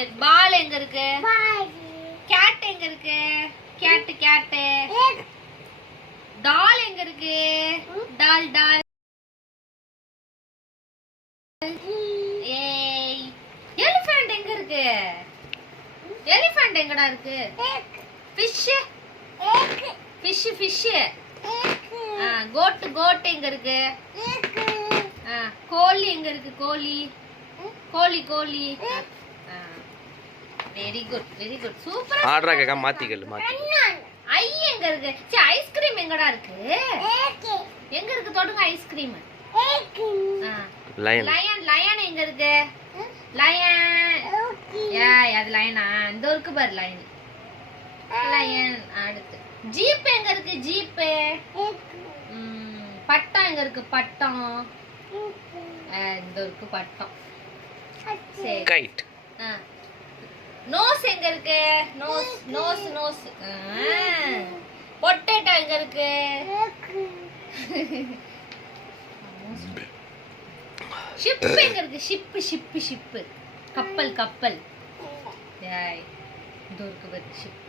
சரி பால் எங்க இருக்கு? கேட் எங்க இருக்கு? Gate gate. டால் எங்க இருக்கு? டால் டால். ஏய் எலிஃபண்ட் எங்க இருக்கு? எலிஃபண்ட் எங்கடா இருக்கு? Fish fish fish. Goat goat எங்க இருக்கு? கோழி எங்க இருக்கு? கோழி கோழி கோழி. வெரி குட் வெரி குட் சூப்பரா. ஆர்டரா கேக்க மாத்திக்கல மாத்தி. ஐ எங்க இருக்கு? சீ ஐஸ்கிரீம் எங்கடா இருக்கு? எங்க இருக்கு? தொடுங்க ஐஸ்கிரீம். லயன் லயன் லயன் எங்க இருக்கு? லயன். ஏய் அது லயனா? இந்த இருக்கு பாரு லயன். லயன். அடுத்து ஜீப் எங்க இருக்கு? ஜீப். பட்டம் எங்க இருக்கு? பட்டம். இந்த இருக்கு பட்டம். சரி கைட். நோஸ் எங்க இருக்கு? Nose nose nose. பொட்டேட்டோ எங்க இருக்கு? ஷிப் எங்க இருக்கு? Ship ship ship. கப்பல் கப்பல். ஏய் இந்த இருக்கு பாரு ஷிப்.